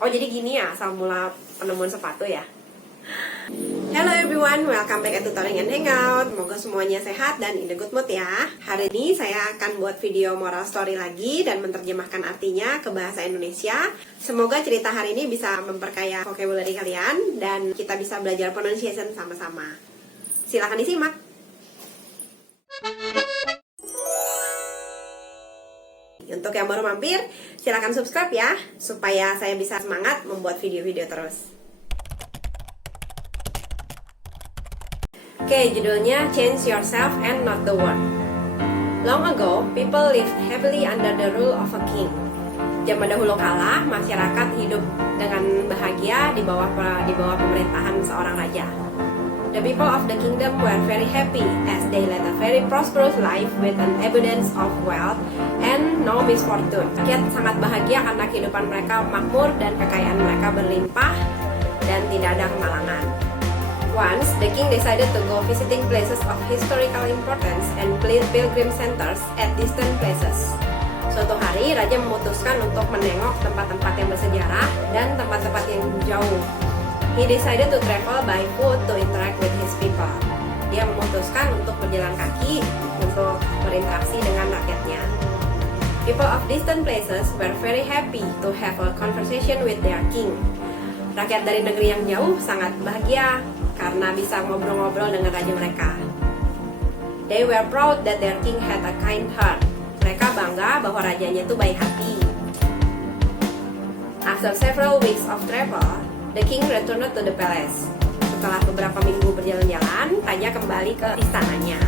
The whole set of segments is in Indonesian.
Oh jadi gini ya asal mula penemuan sepatu ya. Hello everyone, welcome back at Tutoring and Hangout. Semoga semuanya sehat dan in the good mood ya. Hari ini saya akan buat video moral story lagi dan menerjemahkan artinya ke bahasa Indonesia. Semoga cerita hari ini bisa memperkaya vocabulary kalian dan kita bisa belajar pronunciation sama-sama. Silahkan disimak. Untuk yang baru mampir, silahkan subscribe ya, supaya saya bisa semangat membuat video-video terus. Oke, judulnya Change Yourself and Not the World. Long ago, people lived happily under the rule of a king. Zaman dahulu kala, masyarakat hidup dengan bahagia di bawah pemerintahan seorang raja. The people of the kingdom were very happy as they led a very prosperous life with an abundance of wealth and no misfortune. Rakyat sangat bahagia karena kehidupan mereka makmur dan kekayaan mereka berlimpah dan tidak ada kemalangan. Once, the king decided to go visiting places of historical importance and pilgrim centers at distant places. Suatu hari, raja memutuskan untuk menengok tempat-tempat yang bersejarah dan tempat-tempat yang jauh. He decided to travel by foot to interact with his people. Dia memutuskan untuk berjalan kaki untuk berinteraksi dengan rakyatnya. People of distant places were very happy to have a conversation with their king. Rakyat dari negeri yang jauh sangat bahagia karena bisa ngobrol-ngobrol dengan raja mereka. They were proud that their king had a kind heart. Mereka bangga bahwa rajanya itu baik hati. After several weeks of travel, the king returned to the palace. Setelah beberapa minggu berjalan-jalan, raja kembali ke istananya.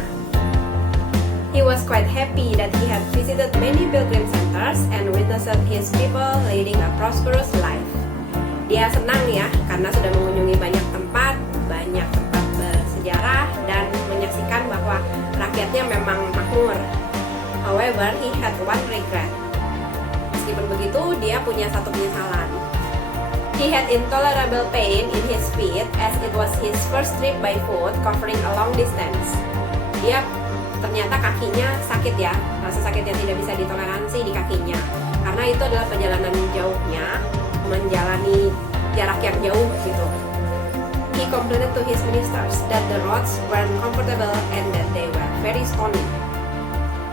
He was quite happy that he had visited many pilgrim centers and witnessed his people leading a prosperous life. Dia senang ya, karena sudah mengunjungi banyak tempat bersejarah dan menyaksikan bahwa rakyatnya memang makmur. However, he had one regret. Meskipun begitu, dia punya satu penyesalan. He had intolerable pain in his feet as it was his first trip by foot covering a long distance. Dia ternyata kakinya sakit ya, rasa sakit yang tidak bisa ditoleransi di kakinya. Karena itu adalah perjalanan jauhnya, menjalani jarak yang jauh gitu. He complained to his ministers that the roads weren't comfortable and that they were very stony.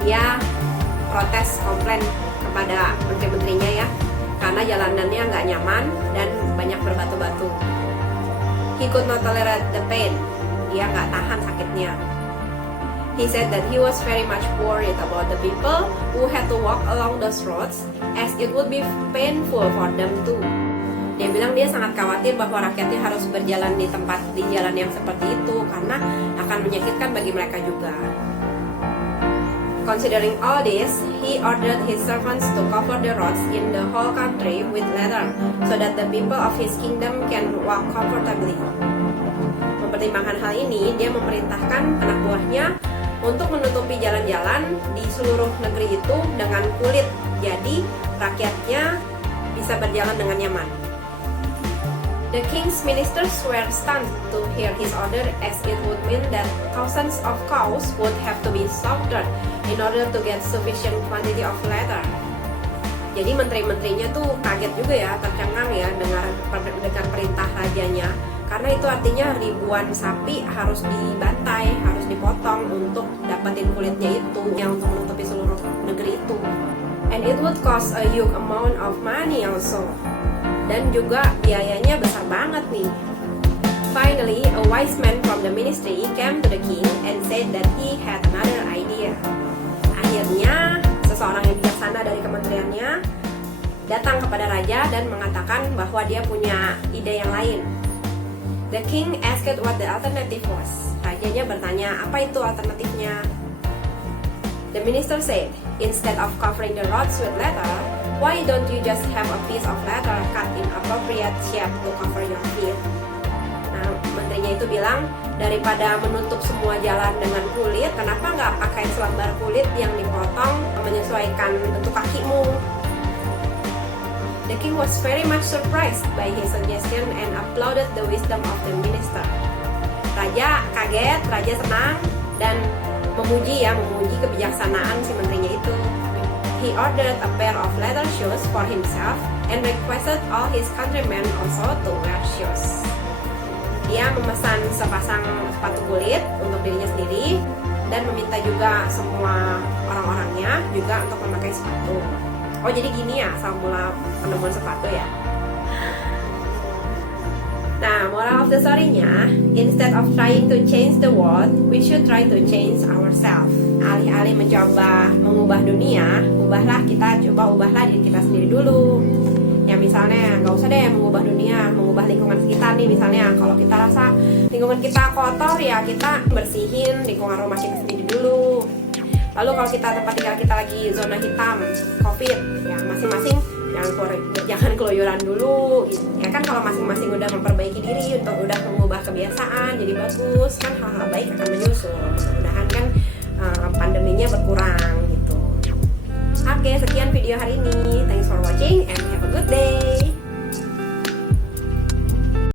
Dia protes, komplain kepada menteri-menterinya ya, karena jalanannya nggak nyaman dan banyak berbatu-batu. He could not tolerate the pain. Dia nggak tahan sakitnya. He said that he was very much worried about the people who had to walk along those roads as it would be painful for them too. Dia bilang dia sangat khawatir bahwa rakyatnya harus berjalan di jalan yang seperti itu karena akan menyakitkan bagi mereka juga. Considering all this, he ordered his servants to cover the roads in the whole country with leather so that the people of his kingdom can walk comfortably. Mempertimbangkan hal ini, dia memerintahkan anak buahnya untuk menutupi jalan-jalan di seluruh negeri itu dengan kulit. Jadi, rakyatnya bisa berjalan dengan nyaman. The king's ministers were stunned to hear his order as it would mean that thousands of cows would have to be slaughtered in order to get sufficient quantity of leather. Jadi menteri-menterinya tuh kaget juga ya, tercengang ya dengar perintah rajanya. Karena itu artinya ribuan sapi harus dibantai, harus dipotong untuk dapetin kulitnya itu yang untuk menutupi seluruh negeri itu. And it would cost a huge amount of money also. Dan juga biayanya besar banget nih. Finally, a wise man from the ministry came to the king and said that he had another idea. Akhirnya, seseorang yang bijaksana dari kementeriannya datang kepada raja dan mengatakan bahwa dia punya ide yang lain. The king asked what the alternative was. Rajanya bertanya, apa itu alternatifnya? The minister said, instead of covering the roads with leather, why don't you just have a piece of leather cut in appropriate shape to cover your feet? Nah, menterinya itu bilang, daripada menutup semua jalan dengan kulit, kenapa nggak pakai selembar kulit yang dipotong menyesuaikan bentuk kakimu? The king was very much surprised by his suggestion and applauded the wisdom of the minister. Raja kaget, raja senang dan memuji kebijaksanaan si menterinya itu. He ordered a pair of leather shoes for himself and requested all his countrymen also to wear shoes. Dia memesan sepasang sepatu kulit untuk dirinya sendiri dan meminta juga semua orang-orangnya juga untuk memakai sepatu. Oh, jadi gini ya asal mula penemuan sepatu ya. Nah, moral of the story-nya, instead of trying to change the world, we should try to change ourselves. Alih-alih mencoba mengubah dunia, ubahlah diri kita sendiri dulu. Ya misalnya, nggak usah deh mengubah dunia, mengubah lingkungan sekitar nih. Misalnya, kalau kita rasa lingkungan kita kotor, ya kita bersihin lingkungan rumah kita sendiri dulu. Lalu kalau tempat tinggal kita lagi zona hitam, COVID, ya masing-masing jangan keluyuran dulu gitu. Ya kan kalau masing-masing udah memperbaiki diri untuk udah mengubah kebiasaan jadi bagus kan, hal-hal baik akan menyusul. Mudah-mudahan kan pandeminya berkurang gitu. Oke, sekian video hari ini. Thanks for watching and have a good day.